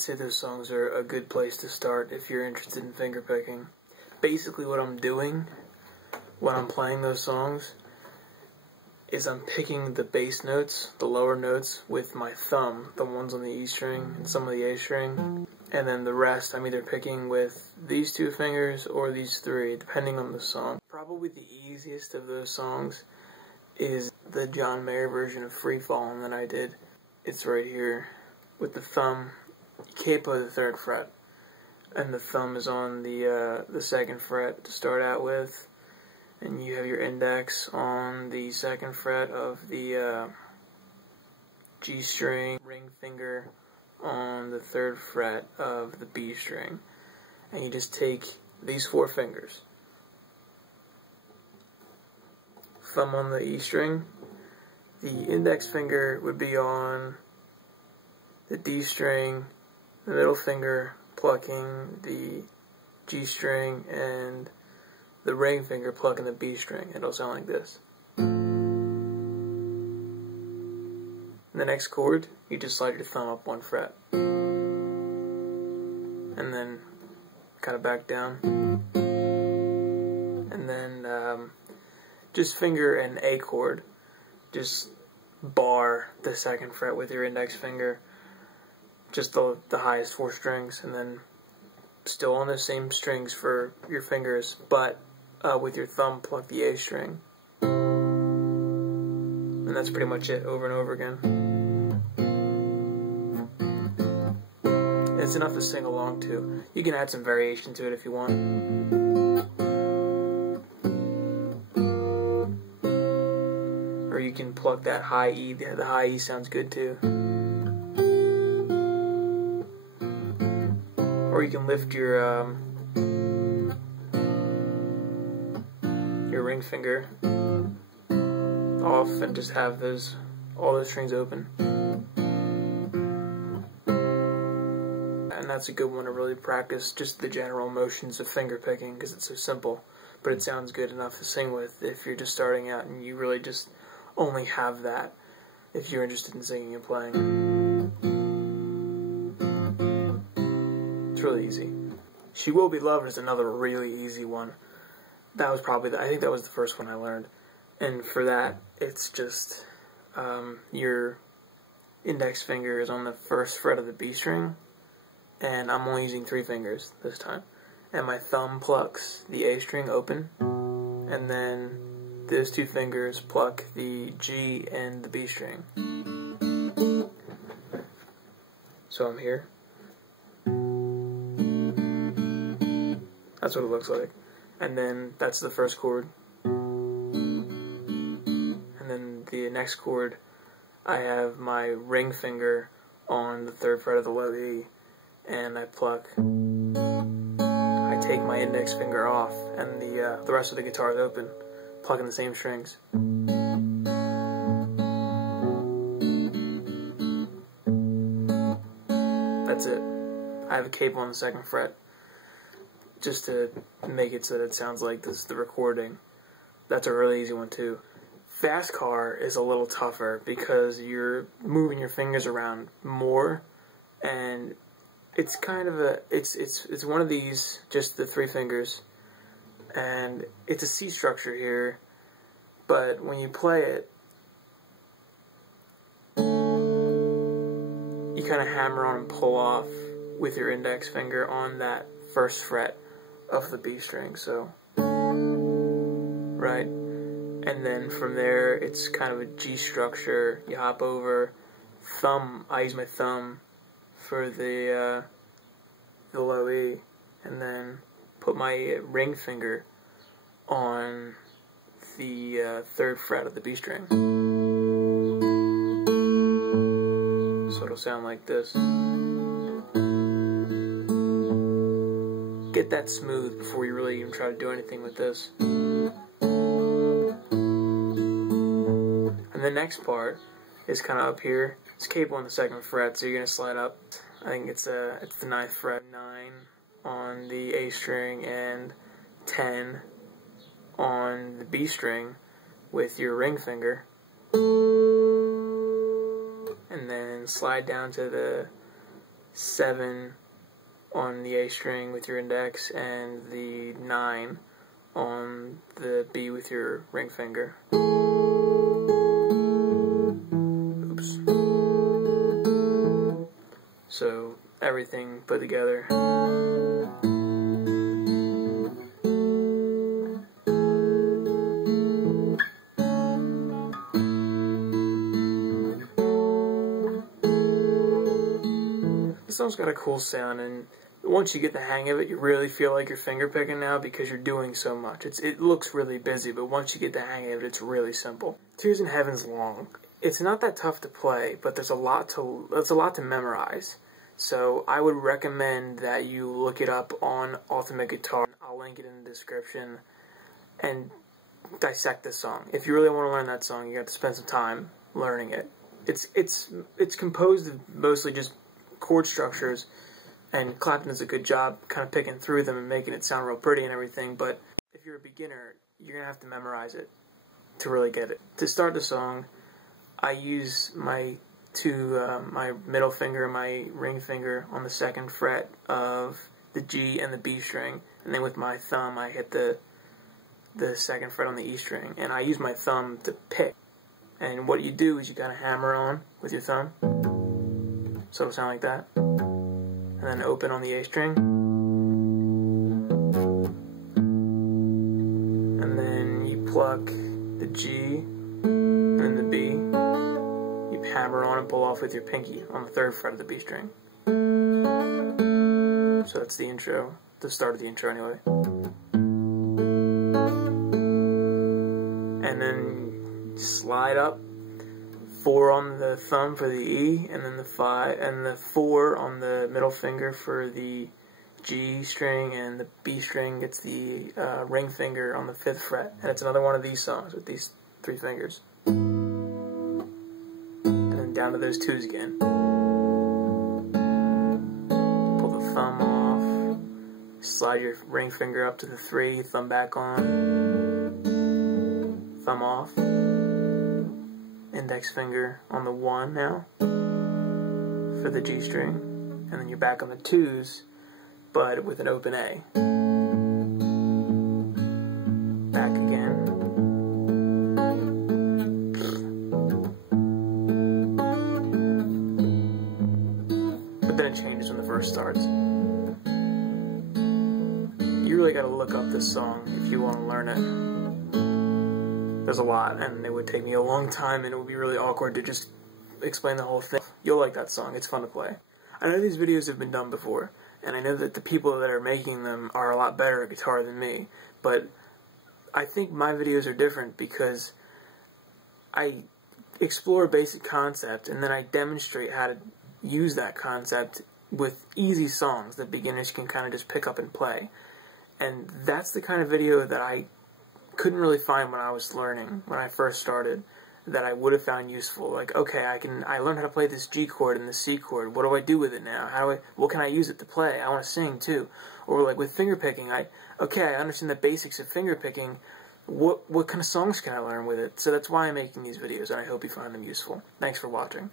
I'd say those songs are a good place to start if you're interested in fingerpicking. Basically what I'm doing when I'm playing those songs is I'm picking the bass notes, the lower notes, with my thumb, the ones on the E string and some of the A string, and then the rest I'm either picking with these two fingers or these three, depending on the song. Probably the easiest of those songs is the John Mayer version of Free Fallin' that I did. It's right here, with the thumb, capo the 3rd fret, and the thumb is on the 2nd fret to start out with, and you have your index on the 2nd fret of the G string, ring finger on the 3rd fret of the B string, and you just take these 4 fingers, thumb on the E string, the index finger would be on the D string, the middle finger plucking the G string, and the ring finger plucking the B string. It'll sound like this. The next chord, you just slide your thumb up 1 fret, and then kind of back down, and then just finger an A chord, just bar the 2nd fret with your index finger, just the highest 4 strings, and then still on the same strings for your fingers, but with your thumb pluck the A string. And that's pretty much it, over and over again. And it's enough to sing along to. You can add some variation to it if you want. Or you can pluck that high E. The high E sounds good too. Or you can lift your ring finger off and just have all those strings open. And that's a good one to really practice just the general motions of finger picking, because it's so simple, but it sounds good enough to sing with if you're just starting out and you really just only have that if you're interested in singing and playing. It's really easy. She Will Be Loved is another really easy one. That was probably, I think that was the first one I learned. And for that, it's just, your index finger is on the 1st fret of the B string, and I'm only using 3 fingers this time. And my thumb plucks the A string open, and then those 2 fingers pluck the G and the B string. So I'm here. That's what it looks like. And then that's the 1st chord. And then the next chord, I have my ring finger on the 3rd fret of the low E, and I take my index finger off, and the rest of the guitar is open, plucking the same strings. That's it. I have a capo on the 2nd fret, just to make it so that it sounds like this is the recording. That's a really easy one too. Fast car is a little tougher because you're moving your fingers around more, and it's kind of it's one of these, just the 3 fingers, and it's a C structure here, but when you play it, you kind of hammer on and pull off with your index finger on that 1st fret of the B string, so, right, and then from there, it's kind of a G structure. You hop over, thumb, I use my thumb for the low E, and then put my ring finger on the 3rd fret of the B string. So it'll sound like this. Get that smooth before you really even try to do anything with this. And the next part is kind of up here. It's capo on the 2nd fret, so you're going to slide up. I think it's the 9th fret, 9 on the A string, and 10 on the B string with your ring finger. And then slide down to 7 on the A string with your index, and the 9 on the B with your ring finger. Oops. So everything put together. The song's got a cool sound, and once you get the hang of it, you really feel like you're finger picking now because you're doing so much. It looks really busy, but once you get the hang of it, it's really simple. Tears in Heaven's long. It's not that tough to play, but there's a lot to memorize. So I would recommend that you look it up on Ultimate Guitar. I'll link it in the description, and dissect this song. If you really want to learn that song, you have to spend some time learning it. It's composed of mostly just chord structures, and Clapton does a good job kind of picking through them and making it sound real pretty and everything, but if you're a beginner, you're going to have to memorize it to really get it. To start the song, I use my my middle finger and my ring finger on the 2nd fret of the G and the B string, and then with my thumb I hit the 2nd fret on the E string, and I use my thumb to pick. And what you do is you kind of hammer on with your thumb, so it'll sound like that, and then open on the A string, and then you pluck the G and then the B, you hammer on and pull off with your pinky on the 3rd fret of the B string. So that's the intro, the start of the intro anyway. And then slide up, 4 on the thumb for the E, and then the 5 and the 4 on the middle finger for the G string, and the B string gets the ring finger on the 5th fret. And it's another one of these songs with these 3 fingers. And then down to those 2s again. Pull the thumb off, slide your ring finger up to the 3, thumb back on, thumb off, index finger on the 1 now for the G string, and then you're back on the 2s, but with an open A. Back again. But then it changes when the verse starts. You really gotta look up this song if you want to learn it. There's a lot, and it would take me a long time, and it would be really awkward to just explain the whole thing. You'll like that song. It's fun to play. I know these videos have been done before, and I know that the people that are making them are a lot better at guitar than me, but I think my videos are different because I explore a basic concept, and then I demonstrate how to use that concept with easy songs that beginners can kind of just pick up and play. And that's the kind of video that I couldn't really find when I was learning, when I first started, that I would have found useful. Like, okay, I learned how to play this G chord and the C chord. What do I do with it now? What can I use it to play? I want to sing too. Or like with finger picking, I understand the basics of finger picking. What kind of songs can I learn with it? So that's why I'm making these videos, and I hope you find them useful. Thanks for watching.